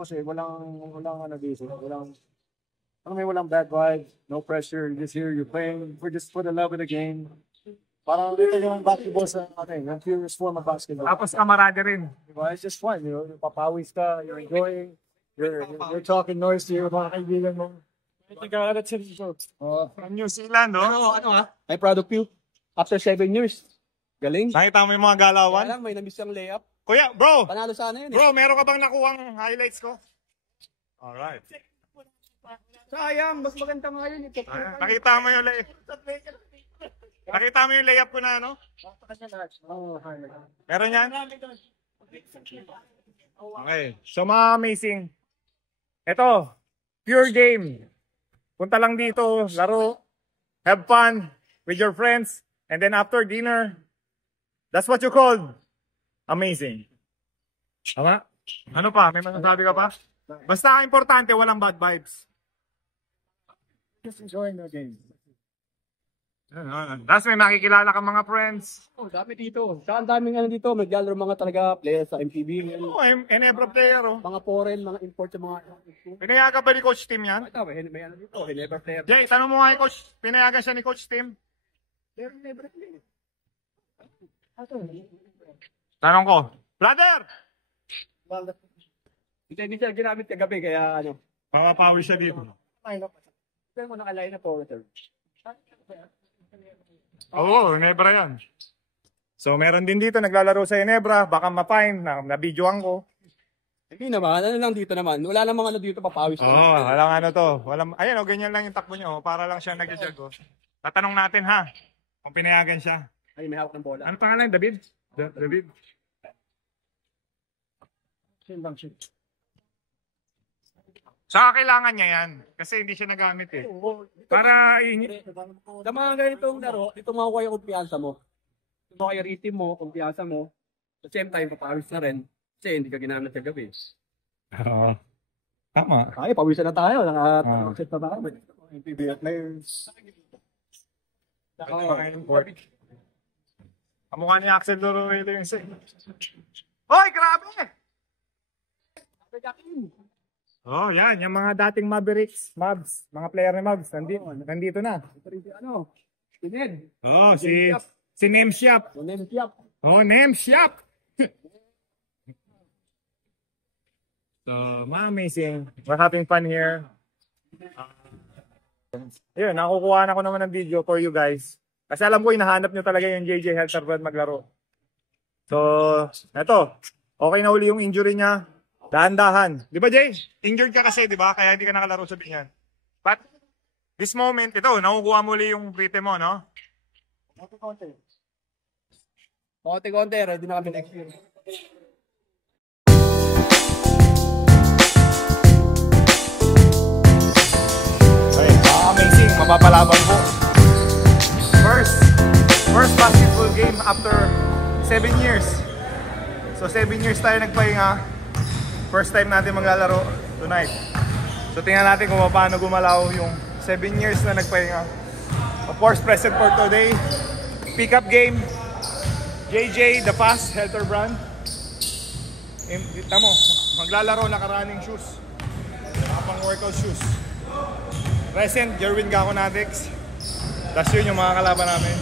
kasi walang ano dito, walang bad vibes, no pressure. You're just here, you're playing. We're just for the love of the game. Parang dito yung basketball sa atin, yung purest form of basketball. Tapos kamarada rin. Diba? It's just fun, you know, papawis ka, you're enjoying, you're talking noise to your mga kaibigan mo. From New Zealand, no? I'm proud of you. After 7 years. Galing. Nakita mo yung mga galawan? Kaya lang, may namiss yung layup. Kuya, bro! Panalo sana yun eh. Bro, meron ka bang nakuhang highlights ko? Alright. Sayang, mas maganda nga yun. Nakita mo yung layup. Nakita mo yung layup ko na, no? Meron yan? Okay. So, mga amazing. Ito, pure game. Punta lang dito, laro, have fun with your friends, and then after dinner, that's what you call amazing. Tama? Ano pa? May masasabi ka pa? Basta importante, walang bad vibes. Just enjoying the game. Tapos may makikilala ka mga friends. Oh, dami dito. Saan daming ano dito, maglalaro mga talaga players sa MPB. Oo, Enebra player, oh. Mga foreign, mga import sa mga... Pinayagan ba ni Coach Tim yan? Ito, may ano dito, Enebra player. Jay, tanong mo nga kay Coach, pinayagan siya ni Coach Tim? Enebra player. Tanong ko, brother! Hindi siya ginamit kagabi, kaya ano. Papapower siya dito. Pero mo nakalay na forward. Oo, Enebra yan. So, meron din dito, naglalaro sa Enebra. Baka ma-fine, na-videoan ko. Hindi naman, ano lang dito naman. Wala namang ano dito, papawis. Oo, walang ano to. Ayan, o, ganyan lang yung takbo niya. Para lang siya nag-jog. Tatanong natin, ha? Kung pinayagan siya. Ay, may hawak ng bola. Ano pangalan? David? David? Saka kailangan niya yan. Kasi hindi siya nagamit eh. Para... Sa mga ganitong laro, ito makukuha yung kumpiyansa mo. Ito makukuha yung rhythm mo, kumpiyansa mo. At the same time, papawis na rin. Kasi hindi ka ginamit sa gabi. Oo. Tama. Ay, pawisan na tayo. Naka-set na tayo. PBA players. Kamukha ni Axel Dororito yung say. Hoy, grabe! Oh, yan. Yung mga dating Mavericks, Mavs, mga player ni Mavs, nandito na. Ano? Pined. Oh, si Nemsiap. Nemsiap. Oh, Nemsiap! So, amazing. We're having fun here. Yun, nakukuha na ko naman ng video for you guys. Kasi alam ko, hinahanap nyo talaga yung JJ Helter Brand maglaro. So, eto. Okay na uli yung injury niya. Dahan-dahan. Di ba, Jay? Injured ka kasi, di ba? Kaya hindi ka nakalaro sa binyan. But, this moment, ito, nakukuha muli yung rhythm mo, no? Konti-konti, ready na kami next year. Okay, amazing. Mapapalaban po. First basketball game after 7 years. So, 7 years tayo nagpahinga. First time natin maglalaro tonight. So, tingnan natin kung paano gumalaw yung 7 years na nagpahinga. Of course, present for today. Pick-up game. JJ, the fast, Helter Brand. Tamo, maglalaro, naka-running shoes. Nakapang-workout shoes. Present, Jerwin Gaconatics. Tapos yun yung mga kalaban namin.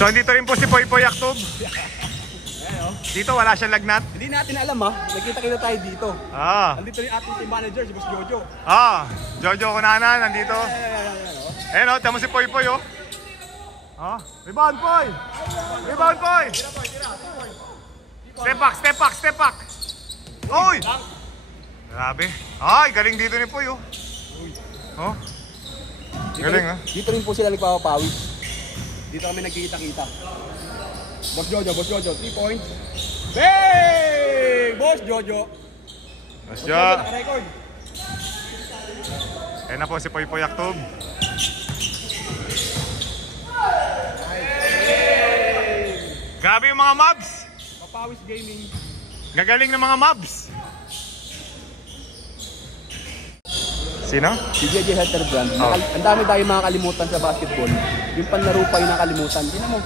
So dito rin po si Poy Poy Aktob. Dito wala siyang lagnat. Hindi natin alam ha. Nagkita-kita tayo dito. Nandito yung ating team manager, si Boss Jojo. Jojo Kunanan nandito. Ayan o, tama si Poy Poy o. Rebound Poy! Rebound Poy! Step back, step back, step back! Uy! Grabe. Ay, galing dito ni Poy o. Galing ha. Dito rin po sila nagpapawis. Dito kami nagkikita-kita. Boss Jojo, 3 points. Bang! Boss Jojo. Boss Jojo Jojo. naka-record. Ayan na po si Poy Poy Aktob. Grabe yung mga mobs. Papawis Gaming. Gagaling ng mga mobs. Sino? Si JJ Hetterbrand. Ang dami tayong mga kalimutan sa basketball. Yung panlaro pa yung nakalimutan. Tingnan mo.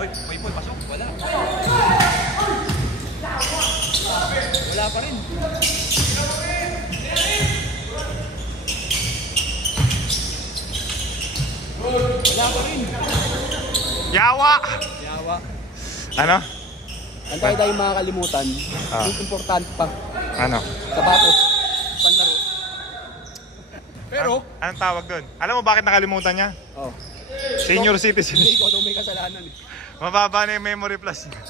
Hoy, pasok. Wala. Wala pa rin. Wala pa rin. Yawa. Ano? Ang dami tayong mga kalimutan. Yung importante pa. Ano? Sapatos. Panlaro. Pero, anong tawag doon? Alam mo bakit nakalimutan niya? Senior citizen. Hindi, ikaw daw may kasalanan eh. Mababa na yung memory plus niya.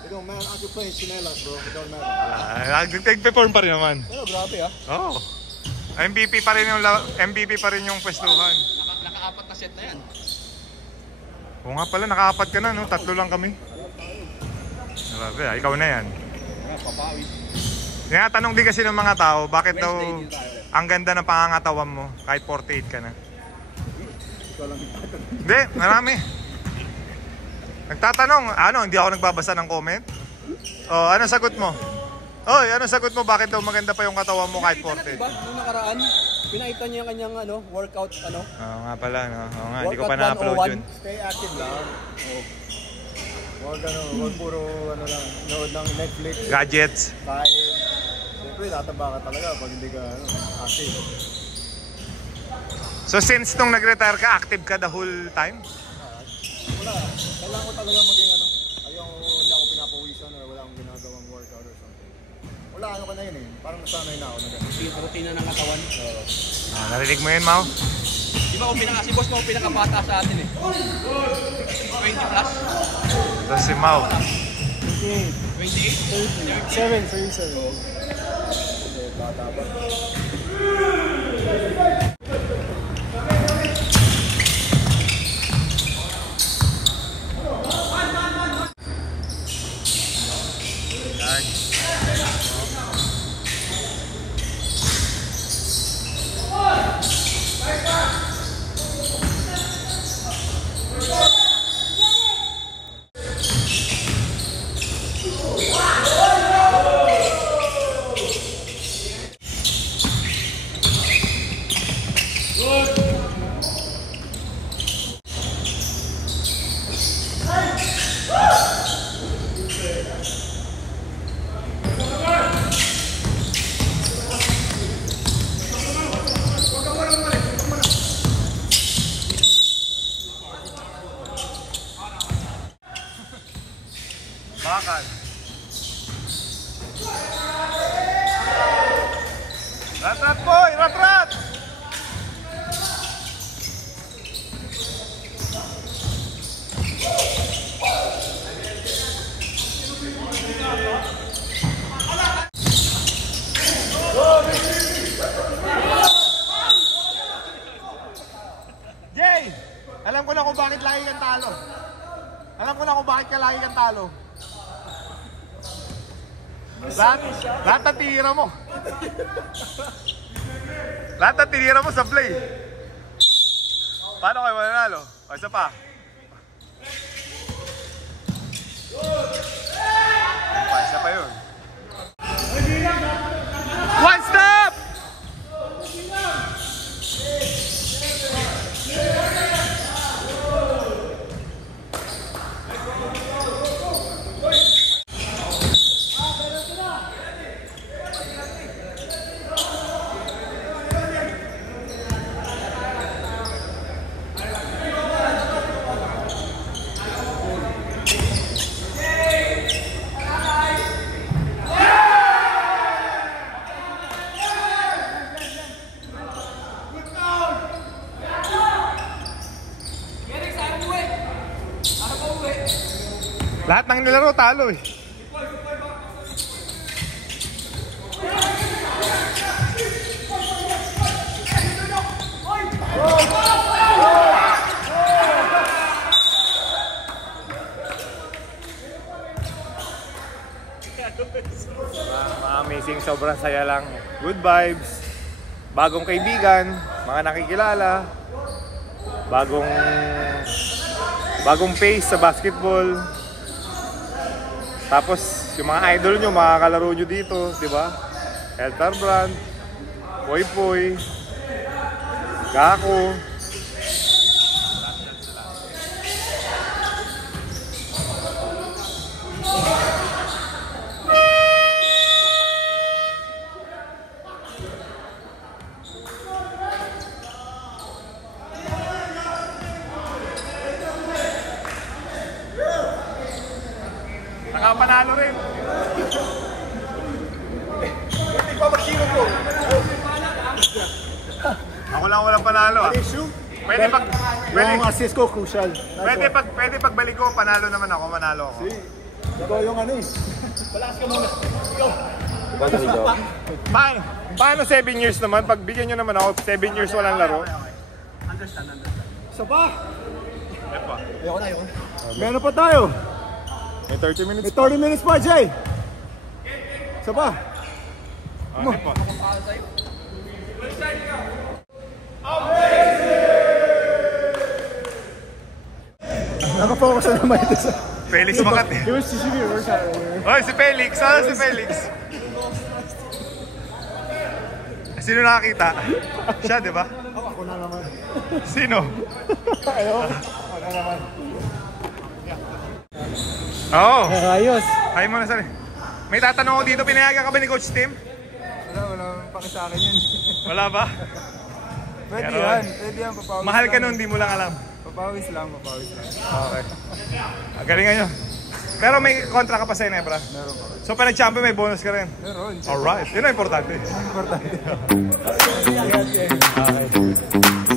It don't matter. I can play in chinelas, bro. It don't matter. Nag-perform pa rin naman. Pero grabe ah. Oo. MVP pa rin yung pwestuhan. Naka-apat na set na yan. Oo nga pala, naka-apat ka na, no? 3 lang kami. Grabe, ikaw na yan. Papawis. Tanong din kasi ng mga tao, bakit daw ang ganda ng pangangatawan mo kahit 48 ka na? Hindi, marami. Nagtatanong, hindi ako nagbabasa ng comment? Ano sagot mo? Ano sagot mo, bakit daw maganda pa yung katawan mo kahit 48? Diba, nung nakaraan, pinakita niya yung kanyang workout, Oo nga pala, no? Oo nga, hindi ko pa na-upload yun. Stay active lang. Huwag puro nood ng Netflix. Gadgets. Kain. Siyempre, tataba ka talaga pag hindi ka active. So since nung nag-retire ka, active ka the whole time? Wala. Kailangan ko talaga maging hindi ako pinapawisan or wala akong ginagawang workout or something. Wala ka na yun eh. Parang nasanay na ako na gano'n. Routine na ng katawan. Narinig mo yun, Mau? Di ba si boss mo pinakabata sa atin eh. 20 plus. Ito si Mau. 28? 7 for you, sir. Bata ba? Hawakan. Rat-rat boy! Rat-rat! Jay! Alam ko na kung bakit lagi kang talo. Alam ko na kung bakit ka lagi kang talo. Lahat ang tira mo. Lahat ang tinira mo sa play. Paano kayo mananalo? O, isa pa. Isa pa yun. One stop! Lahat ng nilaro talo eh. Amazing, sobrang saya lang. Good vibes. Bagong kaibigan, mga nakikilala. Bagong pace sa basketball. Tapos yung mga idol nyo, mga kalaro nyo dito, di ba? Eltar Brand, Poy Poy, Gako. Nakapanalo rin. Hindi pa mag-zero bro. Ako lang walang panalo ah. Pwede pag Yung assist ko, crucial. pwede pagbalik ko, panalo naman ako, manalo ako. Ikaw yung ano eh. Palakas ka muna. Go! Paano 7 years naman? Pagbigyan nyo naman ako, 7 years walang laro. Understand. Isa pa. Ayoko na. Meron pa tayo. May 30 minutes. May 30 minutes pa, Jay. Isa pa. Okay po. Nakafocus na naman ito sa... Felix makat eh. Yung si Shiggy, where's that? Oy, si Felix! Ano si Felix? Sino nakakita? Siya, di ba? Ako na naman. Sino? Ako na naman. Oo. Ayos. Hay mo na sir. May tatanong ko dito, pinayagan ka ba ni Coach Tim? Wala paki sa akin yun. Wala ba? Pwede Pero, yan, papawis. Mahal ka nun, di mo lang alam. Papawis lang. Okay. Galingan nyo. Pero may kontra ka pa sa Inebra? Meron pa. So pag nag-champion may bonus ka rin? Meron. Alright. Yun ang importante. Importante. Okay.